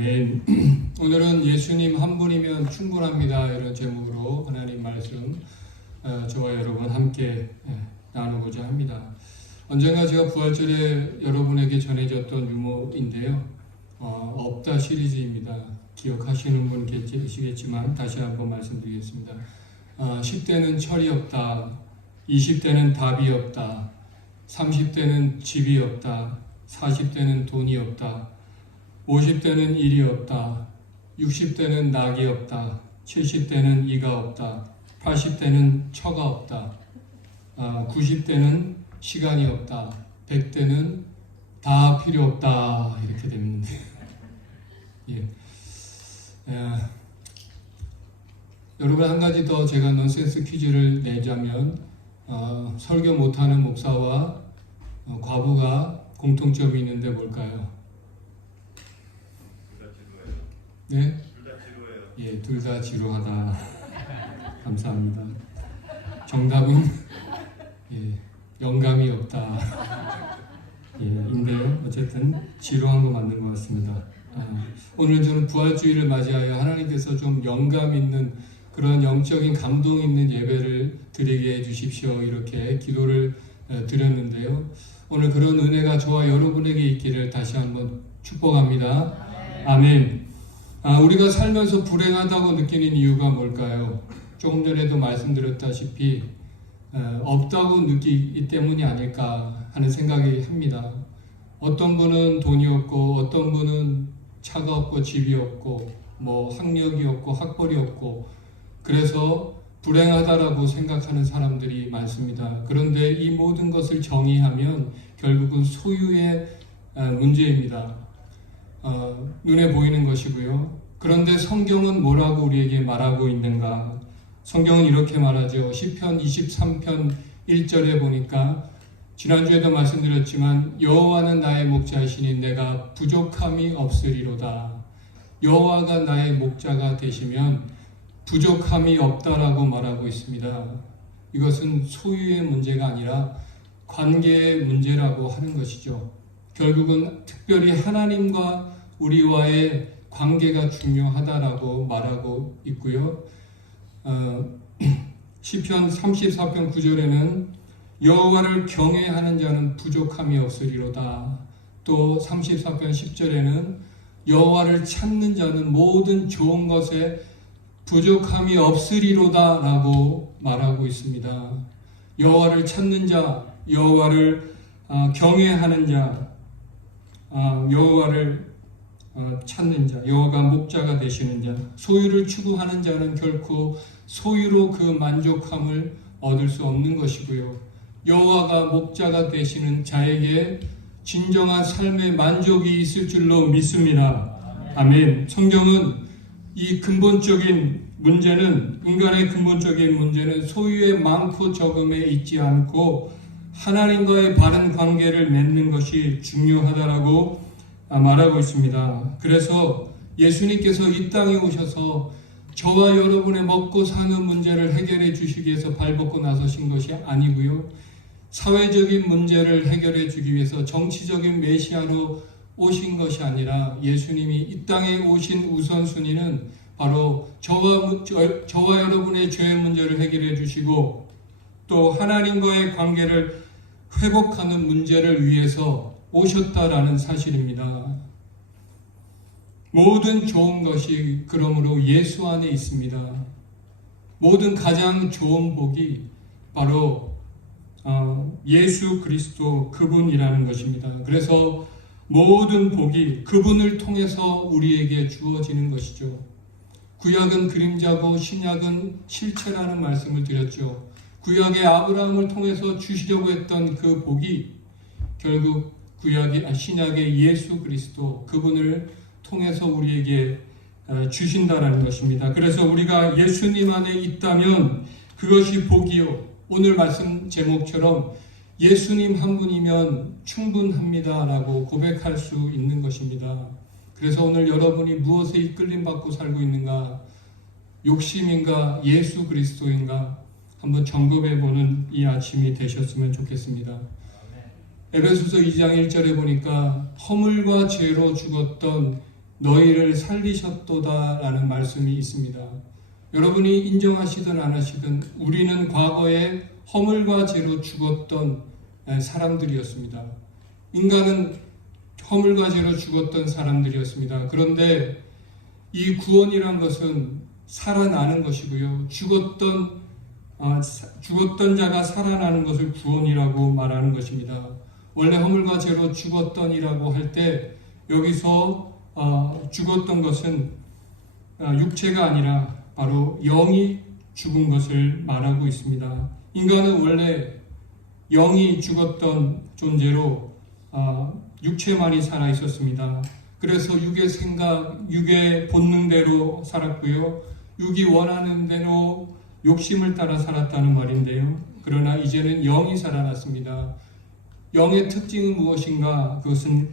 아멘. 오늘은 예수님 한 분이면 충분합니다. 이런 제목으로 하나님 말씀 저와 여러분 함께 나누고자 합니다. 언젠가 제가 부활절에 여러분에게 전해졌던 유머인데요. 없다 시리즈입니다. 기억하시는 분 계시겠지만 다시 한번 말씀드리겠습니다. 10대는 철이 없다. 20대는 답이 없다. 30대는 집이 없다. 40대는 돈이 없다. 50대는 일이 없다. 60대는 낙이 없다. 70대는 이가 없다. 80대는 처가 없다. 90대는 시간이 없다. 100대는 다 필요 없다. 이렇게 됩니다. 예. 여러분, 한 가지 더 제가 넌센스 퀴즈를 내자면 설교 못하는 목사와 과부가 공통점이 있는데 뭘까요? 네? 둘 다 지루해요. 예, 둘 다 지루하다. 감사합니다. 정답은 영감이 없다. 인데요. 어쨌든 지루한 거 맞는 것 같습니다. 오늘 저는 부활주의를 맞이하여 하나님께서 좀 영감 있는 그런 영적인 감동 있는 예배를 드리게 해주십시오. 이렇게 기도를 드렸는데요. 오늘 그런 은혜가 저와 여러분에게 있기를 다시 한번 축복합니다. 아멘. 우리가 살면서 불행하다고 느끼는 이유가 뭘까요? 조금 전에도 말씀드렸다시피 없다고 느끼기 때문이 아닐까 하는 생각이 합니다. 어떤 분은 돈이 없고 어떤 분은 차가 없고 집이 없고 학력이 없고 학벌이 없고 그래서 불행하다라고 생각하는 사람들이 많습니다. 그런데 이 모든 것을 정의하면 결국은 소유의 문제입니다. 눈에 보이는 것이고요. 그런데 성경은 뭐라고 우리에게 말하고 있는가? 성경은 이렇게 말하죠. 시편 23편 1절에 보니까 지난주에도 말씀드렸지만 여호와는 나의 목자이시니 내가 부족함이 없으리로다. 여호와가 나의 목자가 되시면 부족함이 없다라고 말하고 있습니다. 이것은 소유의 문제가 아니라 관계의 문제라고 하는 것이죠. 결국은 특별히 하나님과 우리와의 관계가 중요하다라고 말하고 있고요. 시편 34편 9절에는 여호와를 경외하는 자는 부족함이 없으리로다. 또 34편 10절에는 여호와를 찾는 자는 모든 좋은 것에 부족함이 없으리로다 라고 말하고 있습니다. 여호와를 찾는 자, 여호와를 경외하는 자, 여호와를 찾는 자, 여호와가 목자가 되시는 자, 소유를 추구하는 자는 결코 소유로 그 만족함을 얻을 수 없는 것이고요. 여호와가 목자가 되시는 자에게 진정한 삶의 만족이 있을 줄로 믿습니다. 아멘. 성경은 이 근본적인 문제는, 인간의 근본적인 문제는 소유의 많고 적음에 있지 않고 하나님과의 바른 관계를 맺는 것이 중요하다라고 말하고 있습니다. 그래서 예수님께서 이 땅에 오셔서 저와 여러분의 먹고 사는 문제를 해결해 주시기 위해서 발벗고 나서신 것이 아니고요. 사회적인 문제를 해결해 주기 위해서 정치적인 메시아로 오신 것이 아니라 예수님이 이 땅에 오신 우선순위는 바로 저와 여러분의 죄의 문제를 해결해 주시고 또 하나님과의 관계를 회복하는 문제를 위해서 오셨다라는 사실입니다. 모든 좋은 것이 그러므로 예수 안에 있습니다. 모든 가장 좋은 복이 바로 예수 그리스도 그분이라는 것입니다. 그래서 모든 복이 그분을 통해서 우리에게 주어지는 것이죠. 구약은 그림자고 신약은 실체라는 말씀을 드렸죠. 구약의 아브라함을 통해서 주시려고 했던 그 복이 결국 신약의 예수 그리스도 그분을 통해서 우리에게 주신다라는 것입니다. 그래서 우리가 예수님 안에 있다면 그것이 복이요. 오늘 말씀 제목처럼 예수님 한 분이면 충분합니다라고 고백할 수 있는 것입니다. 그래서 오늘 여러분이 무엇에 이끌림받고 살고 있는가? 욕심인가? 예수 그리스도인가? 한번 점검해보는 이 아침이 되셨으면 좋겠습니다. 에베소서 2장 1절에 보니까 허물과 죄로 죽었던 너희를 살리셨도다라는 말씀이 있습니다. 여러분이 인정하시든 안 하시든 우리는 과거에 허물과 죄로 죽었던 사람들이었습니다. 인간은 허물과 죄로 죽었던 사람들이었습니다. 그런데 이 구원이란 것은 살아나는 것이고요. 죽었던 자가 살아나는 것을 구원이라고 말하는 것입니다. 원래 허물과 죄로 죽었던이라고 할 때 여기서 죽었던 것은 육체가 아니라 바로 영이 죽은 것을 말하고 있습니다. 인간은 원래 영이 죽었던 존재로 육체만이 살아 있었습니다. 그래서 육의 생각, 육의 본능대로 살았고요. 육이 원하는 대로 욕심을 따라 살았다는 말인데요. 그러나 이제는 영이 살아났습니다. 영의 특징은 무엇인가? 그것은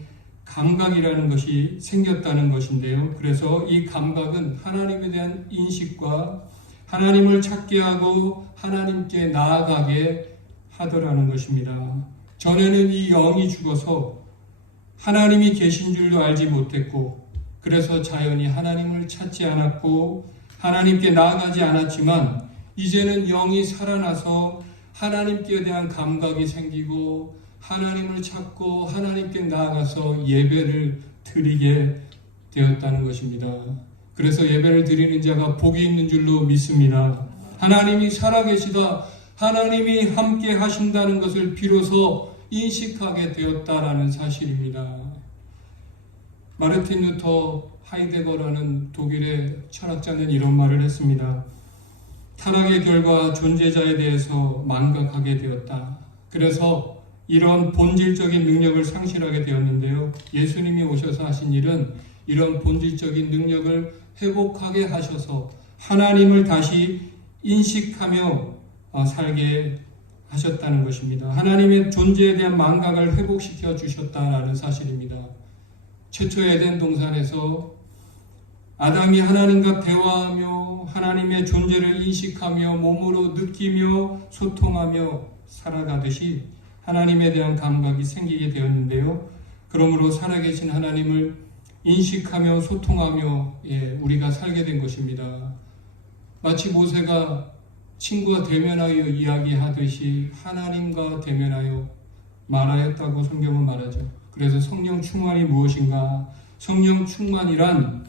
감각이라는 것이 생겼다는 것인데요. 그래서 이 감각은 하나님에 대한 인식과 하나님을 찾게 하고 하나님께 나아가게 하더라는 것입니다. 전에는 이 영이 죽어서 하나님이 계신 줄도 알지 못했고, 그래서 자연히 하나님을 찾지 않았고 하나님께 나아가지 않았지만, 이제는 영이 살아나서 하나님께 대한 감각이 생기고 하나님을 찾고 하나님께 나아가서 예배를 드리게 되었다는 것입니다. 그래서 예배를 드리는 자가 복이 있는 줄로 믿습니다. 하나님이 살아계시다, 하나님이 함께 하신다는 것을 비로소 인식하게 되었다라는 사실입니다. 마르틴 루터 하이데거라는 독일의 철학자는 이런 말을 했습니다. 타락의 결과 존재자에 대해서 망각하게 되었다. 그래서 이런 본질적인 능력을 상실하게 되었는데요. 예수님이 오셔서 하신 일은 이런 본질적인 능력을 회복하게 하셔서 하나님을 다시 인식하며 살게 하셨다는 것입니다. 하나님의 존재에 대한 망각을 회복시켜 주셨다는 사실입니다. 최초의 에덴 동산에서 아담이 하나님과 대화하며 하나님의 존재를 인식하며 몸으로 느끼며 소통하며 살아가듯이 하나님에 대한 감각이 생기게 되었는데요. 그러므로 살아계신 하나님을 인식하며 소통하며 우리가 살게 된 것입니다. 마치 모세가 친구와 대면하여 이야기하듯이 하나님과 대면하여 말하였다고 성경은 말하죠. 그래서 성령 충만이 무엇인가? 성령 충만이란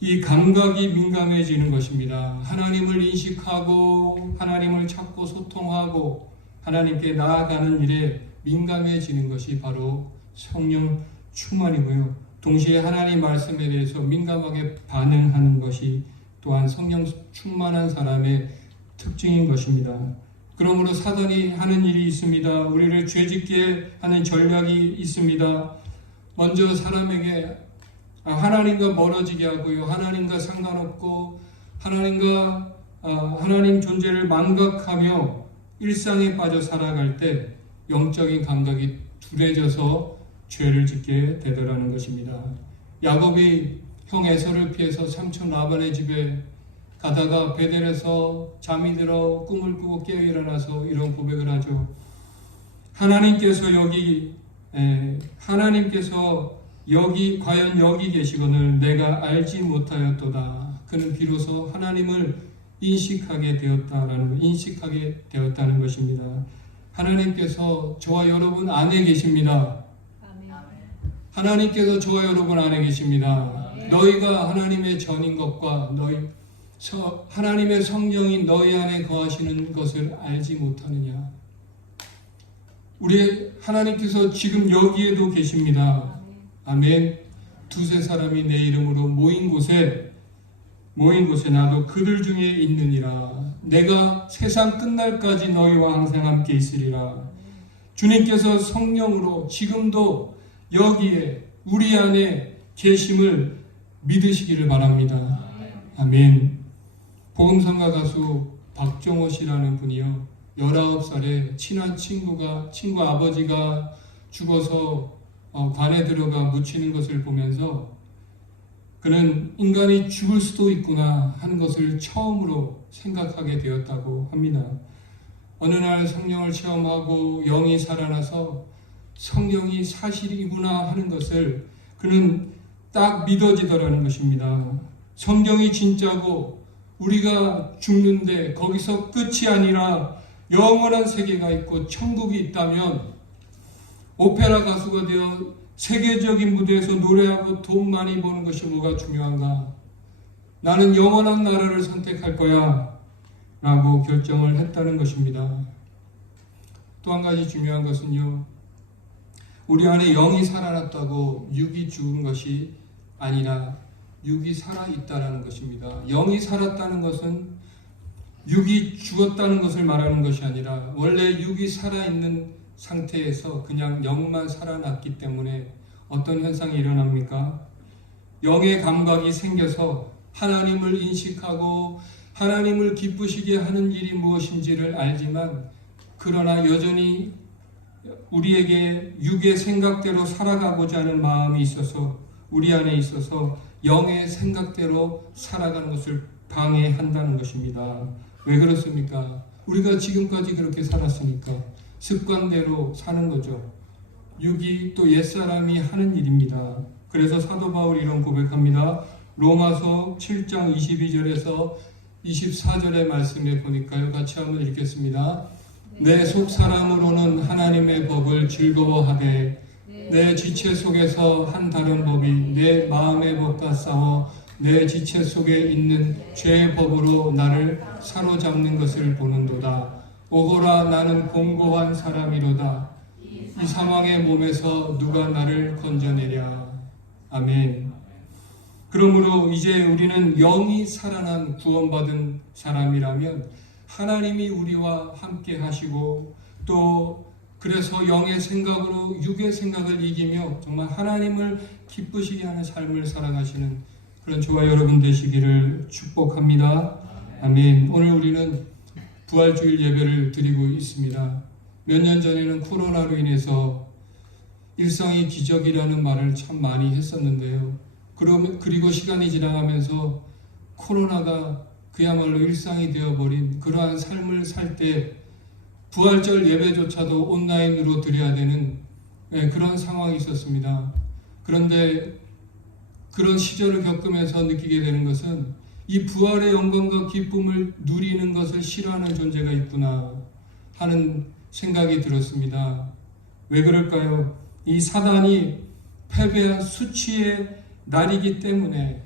이 감각이 민감해지는 것입니다. 하나님을 인식하고 하나님을 찾고 소통하고 하나님께 나아가는 일에 민감해지는 것이 바로 성령 충만이고요. 동시에 하나님 말씀에 대해서 민감하게 반응하는 것이 또한 성령 충만한 사람의 특징인 것입니다. 그러므로 사단이 하는 일이 있습니다. 우리를 죄짓게 하는 전략이 있습니다. 먼저 사람에게 하나님과 멀어지게 하고요. 하나님과 상관없고 하나님 존재를 망각하며 일상에 빠져 살아갈 때 영적인 감각이 둔해져서 죄를 짓게 되더라는 것입니다. 야곱이 형 에서를 피해서 삼촌 라반의 집에 가다가 베델에서 잠이 들어 꿈을 꾸고 깨어 일어나서 이런 고백을 하죠. 하나님께서 과연 여기 계시거늘 내가 알지 못하였도다. 그는 비로소 하나님을 인식하게 되었다는 것입니다. 하나님께서 저와 여러분 안에 계십니다. 하나님께서 저와 여러분 안에 계십니다. 너희가 하나님의 전인 것과 하나님의 성령이 너희 안에 거하시는 것을 알지 못하느냐. 우리 하나님께서 지금 여기에도 계십니다. 아멘. 두세 사람이 내 이름으로 모인 곳에 나도 그들 중에 있느니라. 내가 세상 끝날까지 너희와 항상 함께 있으리라. 주님께서 성령으로 지금도 여기에 우리 안에 계심을 믿으시기를 바랍니다. 아멘. 복음성가 가수 박종호 씨라는 분이요, 19살에 친한 친구 아버지가 죽어서 관에 들어가 묻히는 것을 보면서 그는 인간이 죽을 수도 있구나 하는 것을 처음으로 생각하게 되었다고 합니다. 어느 날 성령을 체험하고 영이 살아나서 성령이 사실이구나 하는 것을 그는 딱 믿어지더라는 것입니다. 성경이 진짜고 우리가 죽는데 거기서 끝이 아니라 영원한 세계가 있고 천국이 있다면 오페라 가수가 되어 세계적인 무대에서 노래하고 돈 많이 버는 것이 뭐가 중요한가? 나는 영원한 나라를 선택할 거야 라고 결정을 했다는 것입니다. 또 한 가지 중요한 것은요, 우리 안에 영이 살아났다고 육이 죽은 것이 아니라 육이 살아있다는 것입니다. 영이 살았다는 것은 육이 죽었다는 것을 말하는 것이 아니라 원래 육이 살아있는 상태에서 그냥 영만 살아났기 때문에 어떤 현상이 일어납니까? 영의 감각이 생겨서 하나님을 인식하고 하나님을 기쁘시게 하는 일이 무엇인지를 알지만, 그러나 여전히 우리에게 육의 생각대로 살아가고자 하는 마음이 있어서 우리 안에 있어서 영의 생각대로 살아가는 것을 방해한다는 것입니다. 왜 그렇습니까? 우리가 지금까지 그렇게 살았으니까 습관대로 사는 거죠. 육이 또 옛사람이 하는 일입니다. 그래서 사도 바울이 이런 고백합니다. 로마서 7장 22절에서 24절의 말씀에 보니까요, 같이 한번 읽겠습니다. 내 속사람으로는 하나님의 법을 즐거워하되 내 지체 속에서 한 다른 법이 내 마음의 법과 싸워 내 지체 속에 있는 죄의 법으로 나를 사로잡는 것을 보는도다. 오호라, 나는 공고한 사람이로다. 이 사망의 몸에서 누가 나를 건져내랴. 아멘. 그러므로 이제 우리는 영이 살아난 구원받은 사람이라면 하나님이 우리와 함께 하시고, 또 그래서 영의 생각으로 육의 생각을 이기며 정말 하나님을 기쁘시게 하는 삶을 살아가시는 그런 저와 여러분 되시기를 축복합니다. 아멘. 오늘 우리는 부활주일 예배를 드리고 있습니다. 몇 년 전에는 코로나로 인해서 일상이 기적이라는 말을 참 많이 했었는데요. 그리고 시간이 지나가면서 코로나가 그야말로 일상이 되어버린 그러한 삶을 살 때 부활절 예배조차도 온라인으로 드려야 되는 그런 상황이 있었습니다. 그런데 그런 시절을 겪으면서 느끼게 되는 것은 이 부활의 영광과 기쁨을 누리는 것을 싫어하는 존재가 있구나 하는 생각이 들었습니다. 왜 그럴까요? 이 사단이 패배한 수치의 날이기 때문에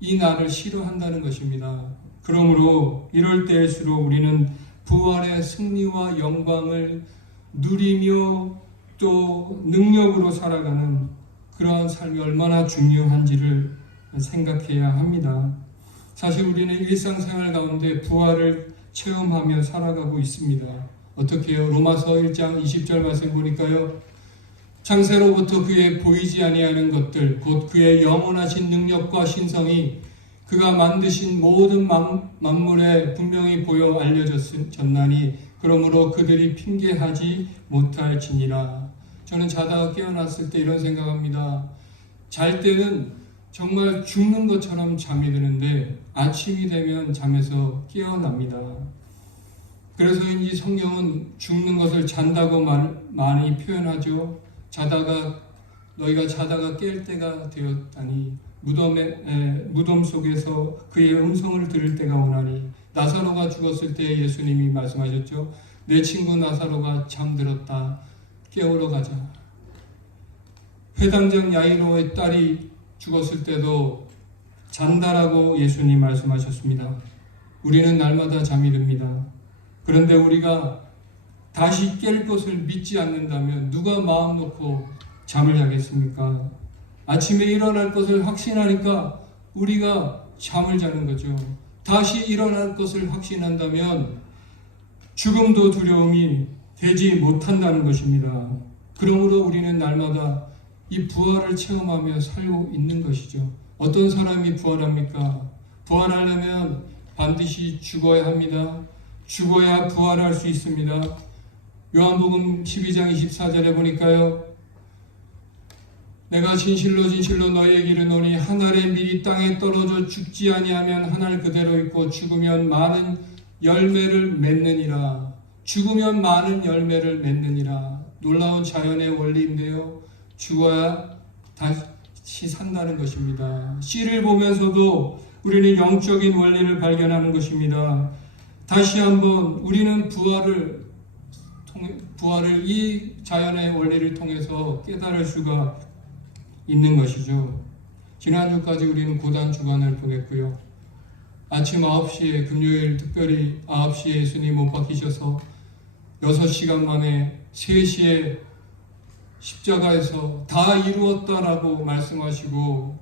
이 날을 싫어한다는 것입니다. 그러므로 이럴 때일수록 우리는 부활의 승리와 영광을 누리며 또 능력으로 살아가는 그러한 삶이 얼마나 중요한지를 생각해야 합니다. 사실 우리는 일상생활 가운데 부활을 체험하며 살아가고 있습니다. 어떻게 해요? 로마서 1장 20절 말씀 보니까요, 창세로부터 그의 보이지 아니하는 것들 곧 그의 영원하신 능력과 신성이 그가 만드신 모든 만물에 분명히 보여 알려졌나니 그러므로 그들이 핑계하지 못할지니라. 저는 자다가 깨어났을 때 이런 생각합니다. 잘 때는 정말 죽는 것처럼 잠이 드는데 아침이 되면 잠에서 깨어납니다. 그래서인지 성경은 죽는 것을 잔다고 많이 표현하죠. 너희가 자다가 깰 때가 되었다니 무덤 속에서 그의 음성을 들을 때가 오나니. 나사로가 죽었을 때 예수님이 말씀하셨죠. 내 친구 나사로가 잠들었다. 깨우러 가자. 회당장 야이로의 딸이 죽었을 때도 잔다라고 예수님 말씀하셨습니다. 우리는 날마다 잠이 듭니다. 그런데 우리가 다시 깰 것을 믿지 않는다면 누가 마음 놓고 잠을 자겠습니까? 아침에 일어날 것을 확신하니까 우리가 잠을 자는 거죠. 다시 일어날 것을 확신한다면 죽음도 두려움이 되지 못한다는 것입니다. 그러므로 우리는 날마다 이 부활을 체험하며 살고 있는 것이죠. 어떤 사람이 부활합니까? 부활하려면 반드시 죽어야 합니다. 죽어야 부활할 수 있습니다. 요한복음 12장 24절에 보니까요, 내가 진실로 진실로 너희에게 이르노니 한 알의 밀이 땅에 떨어져 죽지 아니하면 한 알 그대로 있고 죽으면 많은 열매를 맺느니라. 죽으면 많은 열매를 맺느니라. 놀라운 자연의 원리인데요. 죽어야 산다는 것입니다. 씨를 보면서도 우리는 영적인 원리를 발견하는 것입니다. 다시 한번 우리는 부활을 이 자연의 원리를 통해서 깨달을 수가 있는 것이죠. 지난주까지 우리는 고단 주간을 보냈고요. 아침 9시에 금요일 특별히 9시에 예수님 못 박히셔서 6시간 만에 3시에 십자가에서 다 이루었다라고 말씀하시고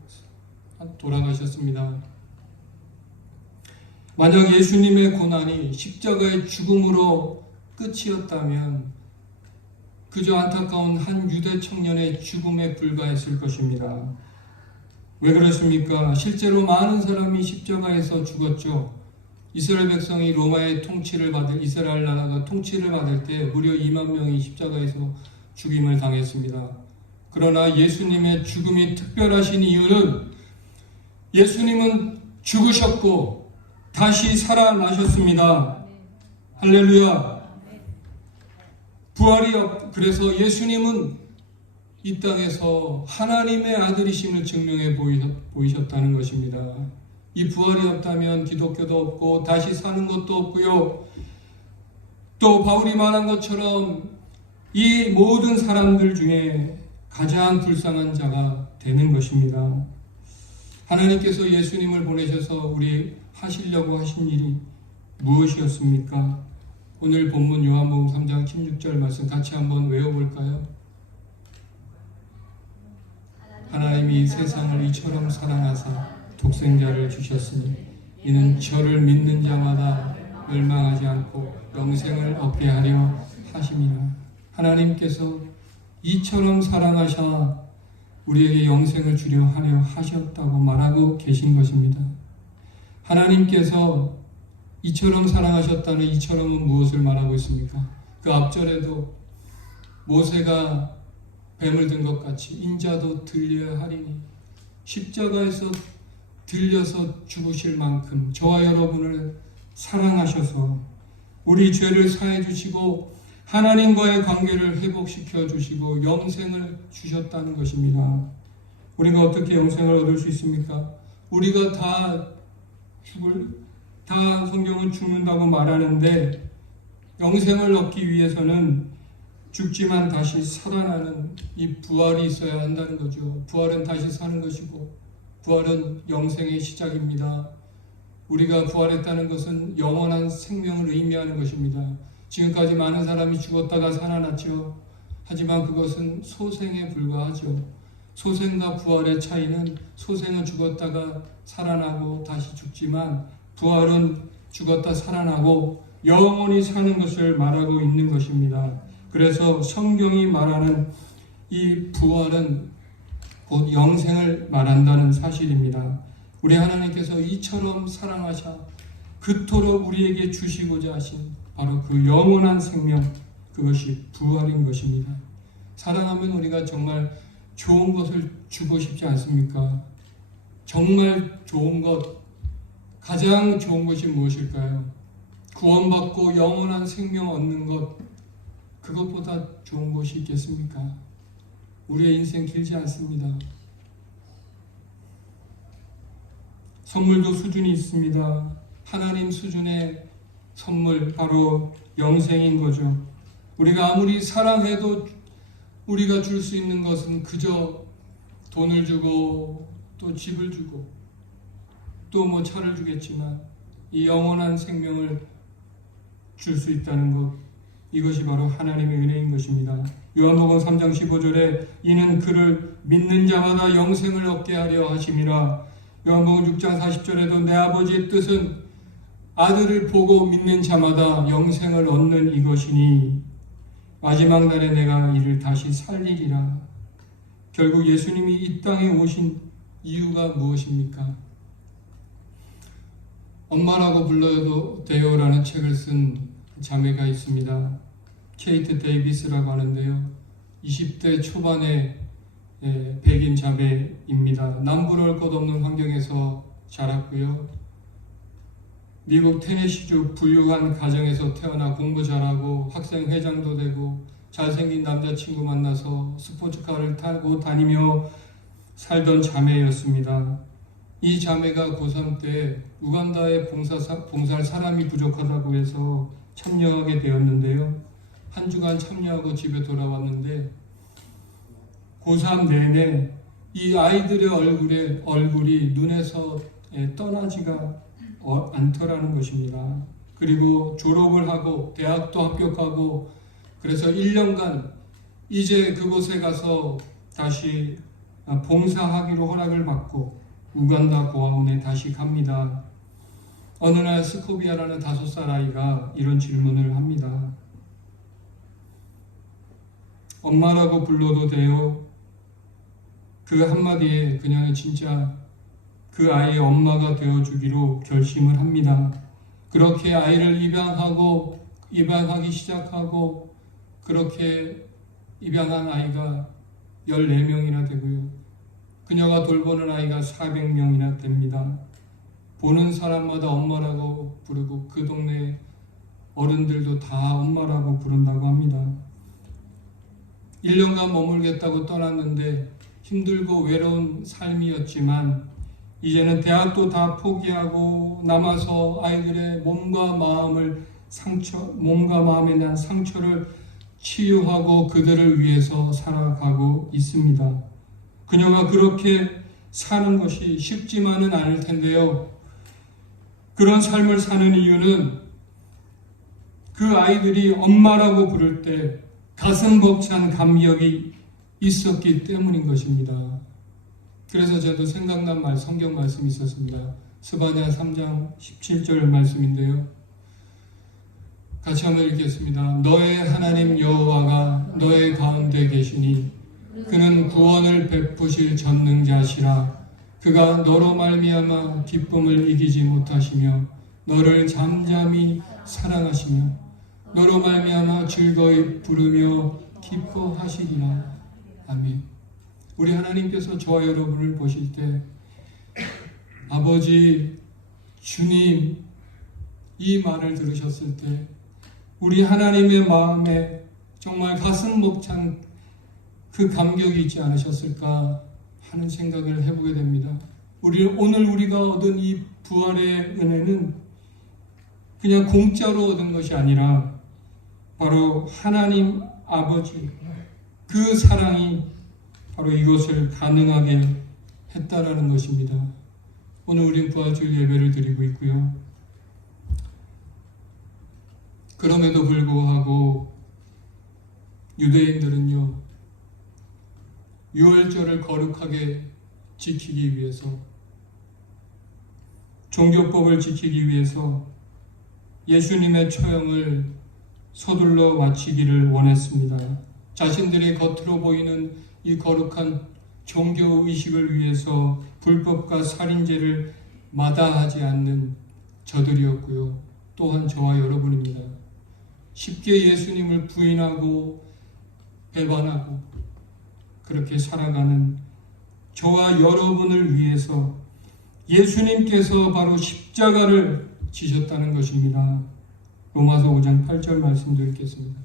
돌아가셨습니다. 만약 예수님의 고난이 십자가의 죽음으로 끝이었다면 그저 안타까운 한 유대 청년의 죽음에 불과했을 것입니다. 왜 그렇습니까? 실제로 많은 사람이 십자가에서 죽었죠. 이스라엘 백성이 로마의 이스라엘 나라가 통치를 받을 때 무려 2만 명이 십자가에서 죽임을 당했습니다. 그러나 예수님의 죽음이 특별하신 이유는 예수님은 죽으셨고 다시 살아나셨습니다. 할렐루야. 그래서 예수님은 이 땅에서 하나님의 아들이심을 증명해 보이셨다는 것입니다. 이 부활이 없다면 기독교도 없고 다시 사는 것도 없고요. 또 바울이 말한 것처럼 이 모든 사람들 중에 가장 불쌍한 자가 되는 것입니다. 하나님께서 예수님을 보내셔서 우리 하시려고 하신 일이 무엇이었습니까? 오늘 본문 요한복음 3장 16절 말씀 같이 한번 외워볼까요? 하나님이 세상을 이처럼 사랑하사 독생자를 주셨으니 이는 저를 믿는 자마다 멸망하지 않고 영생을 얻게 하려 하심이라. 하나님께서 이처럼 사랑하셔 우리에게 영생을 주려 하려 하셨다고 말하고 계신 것입니다. 하나님께서 이처럼 사랑하셨다는 이처럼은 무엇을 말하고 있습니까? 그 앞절에도 모세가 뱀을 든 것 같이 인자도 들려야 하리니 십자가에서 들려서 죽으실 만큼 저와 여러분을 사랑하셔서 우리 죄를 사해 주시고 하나님과의 관계를 회복시켜 주시고 영생을 주셨다는 것입니다. 우리가 어떻게 영생을 얻을 수 있습니까? 우리가 다 성경은 죽는다고 말하는데 영생을 얻기 위해서는 죽지만 다시 살아나는 이 부활이 있어야 한다는 거죠. 부활은 다시 사는 것이고 부활은 영생의 시작입니다. 우리가 부활했다는 것은 영원한 생명을 의미하는 것입니다. 지금까지 많은 사람이 죽었다가 살아났죠. 하지만 그것은 소생에 불과하죠. 소생과 부활의 차이는 소생은 죽었다가 살아나고 다시 죽지만 부활은 죽었다 살아나고 영원히 사는 것을 말하고 있는 것입니다. 그래서 성경이 말하는 이 부활은 곧 영생을 말한다는 사실입니다. 우리 하나님께서 이처럼 사랑하셔 그토록 우리에게 주시고자 하신 바로 그 영원한 생명, 그것이 부활인 것입니다. 사랑하면 우리가 정말 좋은 것을 주고 싶지 않습니까? 정말 좋은 것, 가장 좋은 것이 무엇일까요? 구원받고 영원한 생명 얻는 것, 그것보다 좋은 것이 있겠습니까? 우리의 인생 길지 않습니다. 선물도 수준이 있습니다. 하나님 수준의 선물, 바로 영생인 거죠. 우리가 아무리 사랑해도 우리가 줄 수 있는 것은 그저 돈을 주고 또 집을 주고 또 뭐 차를 주겠지만 이 영원한 생명을 줄 수 있다는 것, 이것이 바로 하나님의 은혜인 것입니다. 요한복음 3장 15절에 이는 그를 믿는 자마다 영생을 얻게 하려 하심이라. 요한복음 6장 40절에도 내 아버지의 뜻은 아들을 보고 믿는 자마다 영생을 얻는 이것이니 마지막 날에 내가 이를 다시 살리리라. 결국 예수님이 이 땅에 오신 이유가 무엇입니까? 엄마라고 불러도 돼요라는 책을 쓴 자매가 있습니다. 케이트 데이비스라고 하는데요. 20대 초반의 백인 자매입니다. 남부러울 것 없는 환경에서 자랐고요. 미국 테네시주 부유한 가정에서 태어나 공부 잘하고 학생회장도 되고 잘생긴 남자친구 만나서 스포츠카를 타고 다니며 살던 자매였습니다. 이 자매가 고3 때 우간다에 봉사할 사람이 부족하다고 해서 참여하게 되었는데요. 한 주간 참여하고 집에 돌아왔는데 고3 내내 이 아이들의 얼굴이 눈에서 떠나지가 않더라는 것입니다. 그리고 졸업을 하고 대학도 합격하고 그래서 1년간 이제 그곳에 가서 다시 봉사하기로 허락을 받고 우간다 고아원에 다시 갑니다. 어느 날 스코비아라는 5살 아이가 이런 질문을 합니다. 엄마라고 불러도 돼요? 그 한마디에 그냥 진짜 그 아이의 엄마가 되어주기로 결심을 합니다. 그렇게 아이를 입양하기 시작하고 그렇게 입양한 아이가 14명이나 되고요. 그녀가 돌보는 아이가 400명이나 됩니다. 보는 사람마다 엄마라고 부르고 그 동네 어른들도 다 엄마라고 부른다고 합니다. 1년간 머물겠다고 떠났는데 힘들고 외로운 삶이었지만 이제는 대학도 다 포기하고 남아서 아이들의 몸과 마음에 난 상처를 치유하고 그들을 위해서 살아가고 있습니다. 그녀가 그렇게 사는 것이 쉽지만은 않을 텐데요. 그런 삶을 사는 이유는 그 아이들이 엄마라고 부를 때 가슴 벅찬 감격이 있었기 때문인 것입니다. 그래서 저도 생각난 성경 말씀이 있었습니다. 스바냐 3장 17절 말씀인데요. 같이 한번 읽겠습니다. 너의 하나님 여호와가 너의 가운데 계시니 그는 구원을 베푸실 전능자시라. 그가 너로 말미암아 기쁨을 이기지 못하시며 너를 잠잠히 사랑하시며 너로 말미암아 즐거이 부르며 기뻐하시리라. 아멘. 우리 하나님께서 저와 여러분을 보실 때 아버지 주님 이 말을 들으셨을 때 우리 하나님의 마음에 정말 가슴 벅찬 그 감격이 있지 않으셨을까 하는 생각을 해보게 됩니다. 오늘 우리가 얻은 이 부활의 은혜는 그냥 공짜로 얻은 것이 아니라 바로 하나님 아버지 그 사랑이 바로 이것을 가능하게 했다라는 것입니다. 오늘 우리는 부활주일 예배를 드리고 있고요. 그럼에도 불구하고 유대인들은요, 유월절을 거룩하게 지키기 위해서, 종교법을 지키기 위해서 예수님의 처형을 서둘러 마치기를 원했습니다. 자신들의 겉으로 보이는 이 거룩한 종교의식을 위해서 불법과 살인죄를 마다하지 않는 저들이었고요. 또한 저와 여러분입니다. 쉽게 예수님을 부인하고 배반하고 그렇게 살아가는 저와 여러분을 위해서 예수님께서 바로 십자가를 지셨다는 것입니다. 로마서 5장 8절 말씀도 읽겠습니다.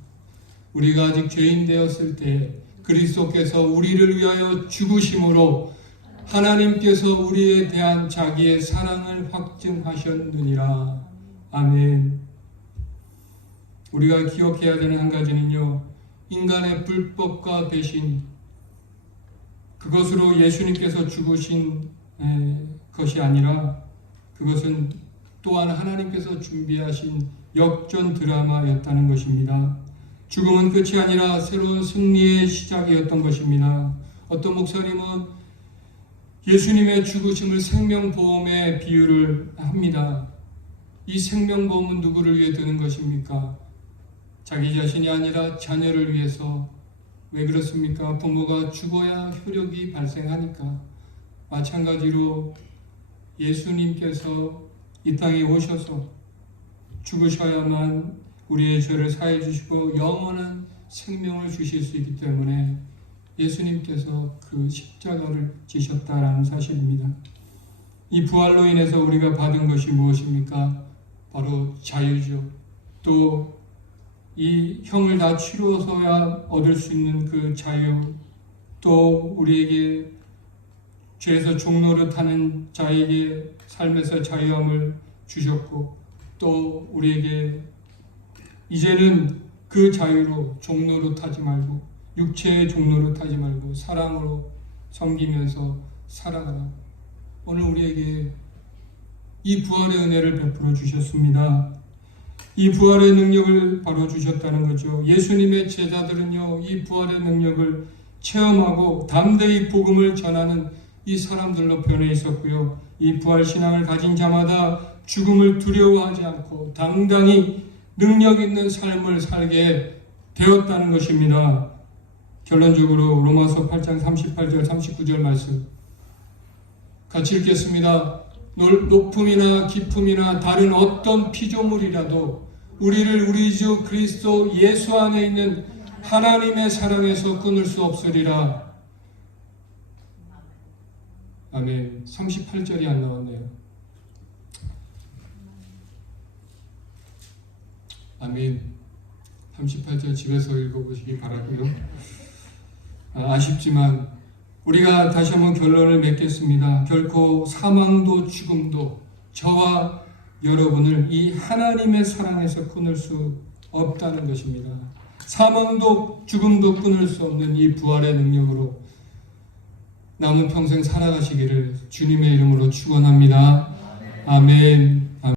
우리가 아직 죄인 되었을 때 그리스도께서 우리를 위하여 죽으심으로 하나님께서 우리에 대한 자기의 사랑을 확증하셨느니라. 아멘. 우리가 기억해야 되는 한 가지는요, 인간의 불법과 배신, 그것으로 예수님께서 죽으신 것이 아니라 그것은 또한 하나님께서 준비하신 역전 드라마였다는 것입니다. 죽음은 끝이 아니라 새로운 승리의 시작이었던 것입니다. 어떤 목사님은 예수님의 죽으심을 생명보험에 비유를 합니다. 이 생명보험은 누구를 위해 드는 것입니까? 자기 자신이 아니라 자녀를 위해서. 왜 그렇습니까? 부모가 죽어야 효력이 발생하니까. 마찬가지로 예수님께서 이 땅에 오셔서 죽으셔야만 우리의 죄를 사해 주시고 영원한 생명을 주실 수 있기 때문에 예수님께서 그 십자가를 지셨다라는 사실입니다. 이 부활로 인해서 우리가 받은 것이 무엇입니까? 바로 자유죠. 또 이 형을 다 치루어서야 얻을 수 있는 그 자유, 또 우리에게 죄에서 종노릇하는 자에게 삶에서 자유함을 주셨고 또 우리에게 이제는 그 자유로 종노릇하지 말고 육체의 종노릇하지 말고 사랑으로 섬기면서 살아가라. 오늘 우리에게 이 부활의 은혜를 베풀어 주셨습니다. 이 부활의 능력을 바로 주셨다는 거죠. 예수님의 제자들은요, 이 부활의 능력을 체험하고 담대히 복음을 전하는 이 사람들로 변해 있었고요. 이 부활 신앙을 가진 자마다 죽음을 두려워하지 않고 당당히 능력 있는 삶을 살게 되었다는 것입니다. 결론적으로 로마서 8장 38절 39절 말씀 같이 읽겠습니다. 높음이나 깊음이나 다른 어떤 피조물이라도 우리를 우리 주 그리스도 예수 안에 있는 하나님의 사랑에서 끊을 수 없으리라. 아멘. 38절이 안 나왔네요. 아멘. 38절 집에서 읽어보시기 바라고요. 아쉽지만 우리가 다시 한번 결론을 맺겠습니다. 결코 사망도 죽음도 저와 여러분을 이 하나님의 사랑에서 끊을 수 없다는 것입니다. 사망도 죽음도 끊을 수 없는 이 부활의 능력으로 남은 평생 살아가시기를 주님의 이름으로 축원합니다. 아멘.